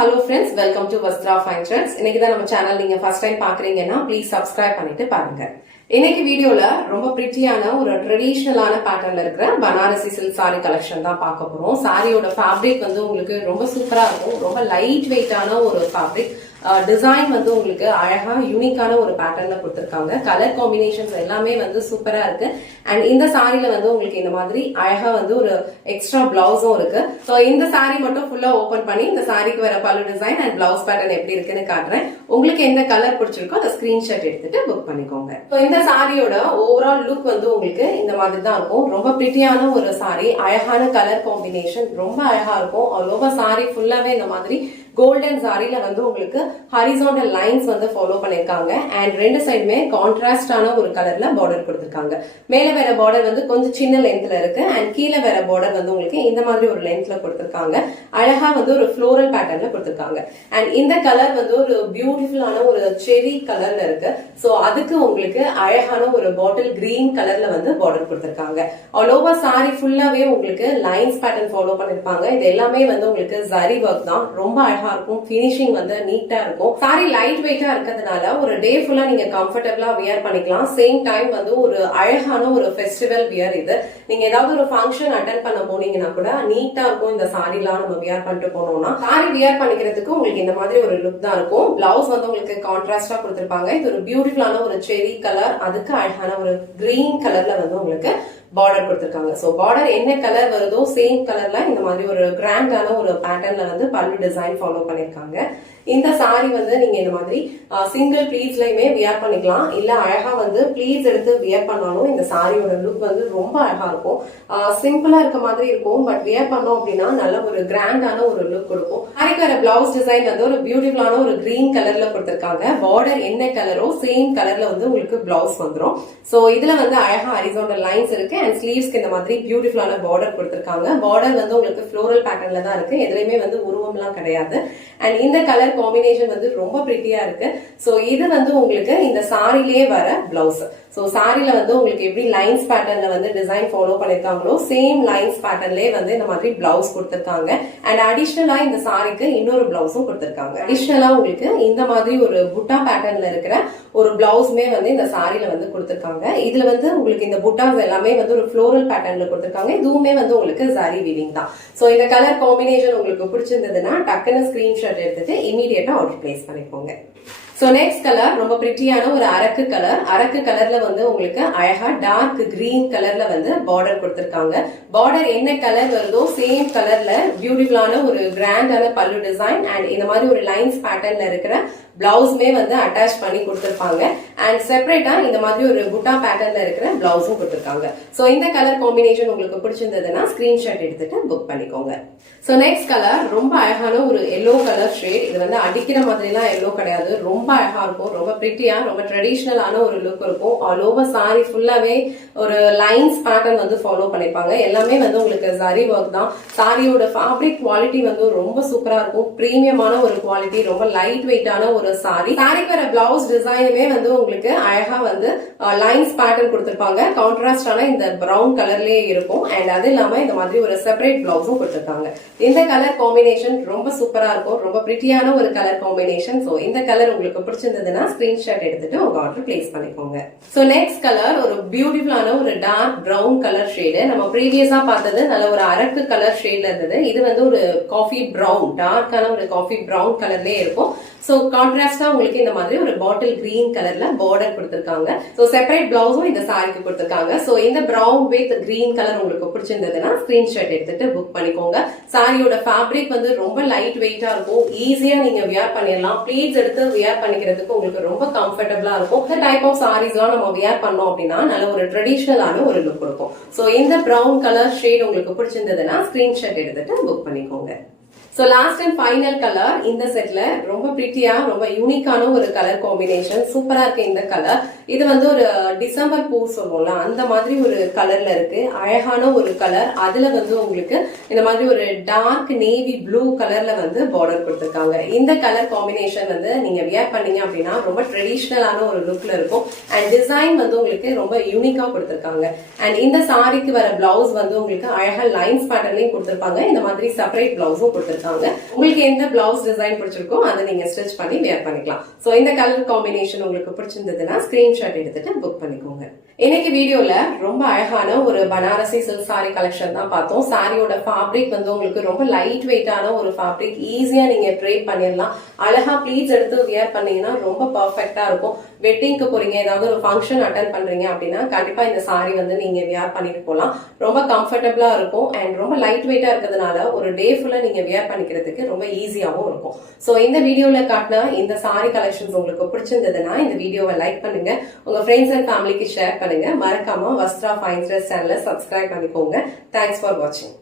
hello friends, welcome to Vastra Fine Threads. இன்னைக்கு தான் நம்ம சேனல் நீங்க ஃபர்ஸ்ட் டைம் பாக்குறீங்கன்னா ப்ளீஸ் சப்ஸ்கிரைப் பண்ணிட்டு பாருங்க. இன்னைக்கு வீடியோல ரொம்ப பிரிட்டியான ஒரு ட்ரெடிஷனலான பேட்டர்ன்ல இருக்கிற பனாரசி சில்க் சாரி கலெக்ஷன் தான் பார்க்க போறோம். சாரியோட ஃபேப்ரிக் வந்து உங்களுக்கு ரொம்ப சூப்பரா இருக்கும். ரொம்ப லைட் வெயிட்டான ஒரு ஃபேப்ரிக். டிசைன் வந்து உங்களுக்கு அழகா யூனிக்கான ஒரு பேட்டர்ன்ல கொடுத்திருக்காங்க. கலர் காம்பினேஷன்ஸ் எல்லாமே வந்து சூப்பரா இருக்கு. அண்ட் இந்த சாரில வந்து உங்களுக்கு இந்த மாதிரி அழகா வந்து ஒரு எக்ஸ்ட்ரா பிளவுஸும் இருக்கு. சோ இந்த சாரி மட்டும் ஃபுல்லா ஓபன் பண்ணி இந்த சாரிக்கு வர பல்லு டிசைன் அண்ட் பிளவுஸ் பேட்டர்ன் எப்படி இருக்குன்னு காட்டுறேன். உங்களுக்கு எந்த கலர் பிடிச்சிருக்கோ அந்த ஸ்கிரீன்ஷாட் எடுத்துட்டு புக் பண்ணிக்கோங்க. இந்த சாரியோட ஓவரால் லுக் வந்து உங்களுக்கு இந்த மாதிரி தான் இருக்கும். ரொம்ப பிரிட்டியான ஒரு சாரி, அழகான கலர் காம்பினேஷன், ரொம்ப அழகா இருக்கும். ஆல் ஓவர் சாரி ஃபுல்லாவே இந்த மாதிரி கோல்டன் சாரில வந்து உங்களுக்கு ஹாரிசான்டல் லைன்ஸ் வந்து ஃபாலோ பண்ணிருக்காங்க. அண்ட் ரெண்டு சைடுமே கான்ட்ராஸ்டான ஒரு கலர்ல பார்டர் கொடுத்திருக்காங்க. மேல வேற பார்டர் வந்து கொஞ்சம் சின்ன லென்த்ல இருக்கு அண்ட் கீழே வேற பார்டர் வந்து உங்களுக்கு இந்த மாதிரி ஒரு லென்த்ல கொடுத்திருக்காங்க. அழகா வந்து ஒரு ஃப்ளோரல் பேட்டர்ன்ல கொடுத்திருக்காங்க. அண்ட் இந்த கலர் வந்து ஒரு பியூட்டிஃபுல்லான ஒரு செரி கலர்ல இருக்கு. சோ அதுக்கு உங்களுக்கு அழகான ஒரு பாட்டில் கிரீன் கலர்ல வந்து பார்டர் கொடுத்திருக்காங்க. ஆல் ஓவர் சாரி ஃபுல்லாவே உங்களுக்கு லைன்ஸ் பேட்டர்ன் ஃபாலோ பண்ணிருப்பாங்க. இது எல்லாமே வந்து உங்களுக்கு ஜரி ஒர்க் தான். ரொம்ப அழகா இருக்கும். ஃபினிஷிங் வந்து நீட்டா இருக்கும். சாரி லைட் வெயிட்டா இருக்கிறதுனால ஒரு டே ஃபுல்லா நீங்க கம்ஃபர்டபிளா வியர் பண்ணிக்கலாம். சேம் டைம் வந்து ஒரு அழகான ஒரு ஃபெஸ்டிவல் வியர் இது. நீங்க ஏதாவது ஒரு ஃபங்க்ஷன் அட்டென்ட் பண்ண போனீங்கன்னா கூட நீட்டா இருக்கும். இந்த சாரிலாம் நம்ம வியர் பண்ணிட்டு போனோம்னா சாரி வியர் பண்ணிக்கிறதுக்கு உங்களுக்கு இந்த மாதிரி ஒரு லுக் தான் இருக்கும். பிளவுஸ் வந்து உங்களுக்கு கான்ட்ராஸ்டா கொடுத்திருப்பாங்க. இது ஒரு பியூட்டிஃபுல்லான ஒரு செரி கலர், அதுக்கு அழகான ஒரு கிரீன் கலர்ல வந்து உங்களுக்கு பார்டர் கொடுத்திருக்காங்க. சோ பார்டர் என்ன கலர் வருதோ சேம் கலர்ல இந்த மாதிரி ஒரு கிராண்டான ஒரு பேட்டர்ன்ல வந்து பல்லு டிசைன் ஃபாலோ பண்ணிருக்காங்க. இந்த சாரி வந்து நீங்க இந்த மாதிரி சிங்கிள் ப்ளீட்ஸ்லயுமே வியர் பண்ணிக்கலாம். இல்ல அழகா வந்து ப்ளீட்ஸ் எடுத்து வியர் பண்ணாலும் இந்த சாரியோட லுக் வந்து ரொம்ப அழகா இருக்கும். சிம்பிளா இருக்க மாதிரி இருக்கும். பட் வியர் பண்ணோம் அப்படின்னா நல்ல ஒரு கிராண்டான ஒரு லுக் கொடுக்கும். சாரிக்கு வர பிளவுஸ் டிசைன் வந்து ஒரு பியூட்டிஃபுல்லான ஒரு கிரீன் கலர்ல கொடுத்திருக்காங்க. பார்டர் என்ன கலரோ சேம் கலர்ல வந்து உங்களுக்கு பிளவுஸ் வந்துடும். சோ இதுல வந்து அழகா ஹாரிசான்டல் லைன்ஸ் இருக்கு அண்ட் ஸ்லீவ்ஸ்க்கு இந்த மாதிரி பியூட்டிஃபுல்லான பார்டர் கொடுத்திருக்காங்க. பார்டர் வந்து உங்களுக்கு ஃப்ளோரல் பேட்டர்ன்ல தான் இருக்கு. எதுலயுமே வந்து உருவம் எல்லாம் கிடையாது. அண்ட் இந்த கலர் காம்பினேஷன் வந்து ரொம்ப பிரிட்டியா இருக்கு. சோ இது வந்து உங்களுக்கு இந்த சாரிலேயே வர பிளவுஸ். சோ சாரில வந்து உங்களுக்கு எப்படி லைன்ஸ் பேட்டர்ன்ல வந்து டிசைன் ஃபாலோ பண்ணிருக்காங்களோ சேம் லைன்ஸ் பேட்டர்ன்லயே வந்து இந்த மாதிரி பிளவுஸ் கொடுத்திருக்காங்க. அண்ட் அடிஷனலா இந்த சாரிக்கு இன்னொரு பிளவுஸும் கொடுத்திருக்காங்க. அடிஷனலா உங்களுக்கு இந்த மாதிரி ஒரு புட்டா பேட்டர்ன்ல இருக்கிற ஒரு பிளவுஸ்மே வந்து இந்த சாரில வந்து கொடுத்திருக்காங்க. இதுல வந்து உங்களுக்கு இந்த புட்டாஸ் எல்லாமே வந்து ஒரு ஃப்ளோரல் பேட்டர்ன்ல கொடுத்திருக்காங்க. இதுவுமே வந்து உங்களுக்கு ஜரி வீவிங் தான். சோ இந்த கலர் காம்பினேஷன் உங்களுக்கு பிடிச்சிருந்ததுன்னா டக்குன்னு ஸ்கிரீன்ஷாட் எடுத்துட்டு இமீடியட்டா ஆர்டர் பிளேஸ் பண்ணிக்கோங்க. சோ நெக்ஸ்ட் கலர் ரொம்ப பிரிட்டியான ஒரு அரக்கு கலர். அரக்கு கலர்ல வந்து உங்களுக்கு அழகா டார்க் கிரீன் கலர்ல வந்து பார்டர் கொடுத்திருக்காங்க. பார்டர் என்ன கலர் வருதோ சேம் கலர்ல பியூட்டிஃபுல்லான ஒரு கிராண்டான பல்லு டிசைன் அண்ட் இந்த மாதிரி ஒரு லைன்ஸ் பேட்டர்ன்ல இருக்கிற பிளவுஸ்மே வந்து அட்டாச் பண்ணி கொடுத்திருப்பாங்க. அண்ட் செப்பரேட்டா இந்த மாதிரி ஒரு புட்டா பேட்டர்ன்ல இருக்கிற பிளவுஸும் கொடுத்திருக்காங்க. சோ இந்த கலர் காம்பினேஷன் உங்களுக்கு பிடிச்சிருந்ததுன்னா ஸ்கிரீன்ஷாட் எடுத்துட்டு புக் பண்ணிக்கோங்க. சோ நெக்ஸ்ட் கலர் ரொம்ப அழகான ஒரு எல்லோ கலர் ஷேட். இது வந்து அடிக்கிற மாதிரி எல்லாம் எல்லோ கிடையாது. ரொம்ப அழகா இருக்கும். ரொம்ப பிரிட்டியா ரொம்ப ட்ரெடிஷனலான ஒரு லுக் இருக்கும். ஆல் ஓவர் சாரி ஃபுல்லாவே ஒரு லைன்ஸ் பேட்டர்ன் வந்து ஃபாலோ பண்ணிருப்பாங்க. எல்லாமே வந்து உங்களுக்கு ஜரி ஒர்க் தான். சாரியோட ஃபேப்ரிக் குவாலிட்டி வந்து ரொம்ப சூப்பரா இருக்கும். பிரீமியமான ஒரு குவாலிட்டி, ரொம்ப லைட் வெயிட்டான ஒரு சாரி. சாரிக்கு வர பிளவுஸ் டிசைனுமே வந்து உங்களுக்கு அழகா வந்து லைன்ஸ் பேட்டர்ன் கொடுத்திருப்பாங்க. கான்ட்ராஸ்டான இந்த பிரவுன் கலர்லயே இருக்கும். அண்ட் அது இல்லாம இந்த மாதிரி ஒரு செப்பரேட் பிளவுஸும் கொடுத்திருக்காங்க. இந்த கலர் காம்பினேஷன் ரொம்ப சூப்பரா இருக்கும். ரொம்ப பிரிட்டியான ஒரு கலர் காம்பினேஷன். சோ இந்த கலர் உங்களுக்கு பிடிச்சிருந்ததுன்னா ஸ்கிரீன்ஷாட் எடுத்துட்டு உங்க ஆர்டர் பிளேஸ் பண்ணிக்கோங்க. சோ நெக்ஸ்ட் கலர் ஒரு பியூட்டிஃபுல்லான ஒரு டார்க் பிரவுன் கலர் ஷேடு. நம்ம ப்ரீவியஸா பார்த்தது நல்ல ஒரு அரக்கு கலர் ஷேட்ல இருந்தது. இது வந்து ஒரு காஃபி பிரவுன், டார்க்கான ஒரு காஃபி பிரவுன் கலர்லயே இருக்கும். சோ கான்ட்ராஸ்டா உங்களுக்கு இந்த மாதிரி ஒரு பாட்டில் கிரீன் கலர்ல பார்டர் கொடுத்திருக்காங்க. சோ செப்பரேட் பிளவுஸும் இந்த சாரிக்கு கொடுத்திருக்காங்க. சோ இந்த பிரவுன் வித் கிரீன் கலர் உங்களுக்கு பிடிச்சிருந்ததுன்னா ஸ்கிரீன்ஷாட் எடுத்துட்டு புக் பண்ணிக்கோங்க. சாரியோட ஃபேப்ரிக் வந்து ரொம்ப லைட் வெயிட்டா இருக்கும். ஈஸியா நீங்க வியர் பண்ணிடலாம். ப்ளீட்ஸ் எடுத்து வியர் பண்ணிக்கிறதுக்கு உங்களுக்கு ரொம்ப கம்ஃபர்டபிளா இருக்கும். இந்த டைப் ஆஃப் சாரீஸ் எல்லாம் நம்ம வியர் பண்ணோம் அப்படின்னா நல்ல ஒரு ட்ரெடிஷனலான ஒரு லுக் கொடுக்கும். சோ இந்த பிரவுன் கலர் ஷேட் உங்களுக்கு பிடிச்சிருந்ததுன்னா ஸ்கிரீன்ஷாட் எடுத்துட்டு புக் பண்ணிக்கோங்க. So last and final colour இந்த செட்ல ரொம்ப பிரிட்டியா ரொம்ப யூனிக்கான ஒரு கலர் காம்பினேஷன். சூப்பரா இருக்கு இந்த கலர். இது வந்து ஒரு டிசம்பர் பூ சொல்லுவோம்ல அந்த மாதிரி ஒரு கலர்ல இருக்கு. அழகான ஒரு கலர். அதுல வந்து உங்களுக்கு இந்த மாதிரி ஒரு டார்க் நேவி ப்ளூ கலர்ல வந்து பார்டர் கொடுத்திருக்காங்க. இந்த கலர் காம்பினேஷன் வந்து நீங்க வியர் பண்ணீங்க அப்படின்னா ரொம்ப ட்ரெடிஷனலான ஒரு லுக்ல இருக்கும். அண்ட் டிசைன் வந்து உங்களுக்கு ரொம்ப யூனிக்கா கொடுத்திருக்காங்க. அண்ட் இந்த சாரிக்கு வர பிளவுஸ் வந்து உங்களுக்கு அழகா லைன்ஸ் பேட்டர்ன்லயும் கொடுத்திருப்பாங்க. இந்த மாதிரி செப்பரேட் பிளவுஸும் கொடுத்திருக்காங்க. கொடுத்துருக்காங்க. உங்களுக்கு எந்த பிளவுஸ் டிசைன் பிடிச்சிருக்கோ அதை நீங்க ஸ்டிச் பண்ணி வேர் பண்ணிக்கலாம். சோ இந்த கலர் காம்பினேஷன் உங்களுக்கு பிடிச்சிருந்ததுன்னா ஸ்கிரீன்ஷாட் எடுத்துட்டு புக் பண்ணிக்கோங்க. இன்னைக்கு வீடியோல ரொம்ப அழகான ஒரு பனாரசி சில்க் சாரி கலெக்ஷன் தான் பார்த்தோம். சாரியோட ஃபேப்ரிக் வந்து உங்களுக்கு ரொம்ப லைட் வெயிட்டான ஒரு ஃபேப்ரிக், ஈஸியா நீங்க ட்ரேட் பண்ணிடலாம். அழகா ப்ளீட்ஸ் எடுத்து வியர் பண்ணீங்கன்னா ரொம்ப பர்ஃபெக்டா இருக்கும். வெட்டிங்க்கு போறீங்க, ஏதாவது ஒரு ஃபங்க்ஷன் அட்டன் பண்றீங்க அப்படின்னா கண்டிப்பா இந்த சாரி வந்து நீங்க வியர் பண்ணிட்டு போகலாம். ரொம்ப கம்ஃபர்டபுளா இருக்கும் அண்ட் ரொம்ப லைட் வெயிட்டா இருக்கிறதுனால ஒரு டே ஃபுல்லா நீங்க வியர் பண்ணிக்கிறதுக்கு ரொம்ப ஈஸியாவும் இருக்கும். சோ இந்த வீடியோல காட்டின இந்த சாரி கலெக்ஷன்ஸ் உங்களுக்கு பிடிச்சிருந்ததுன்னா இந்த வீடியோவை லைக் பண்ணுங்க, உங்க ஃப்ரெண்ட்ஸ் அண்ட் ஃபேமிலிக்கு ஷேர் பண்ணுங்க. மறக்காம வஸ்த்ரா ஃபைன் ட்ரெஸ் சேனலை சப்ஸ்கிரைப் பண்ணிக்கோங்க. தேங்க்ஸ் ஃபார் வாட்சிங்.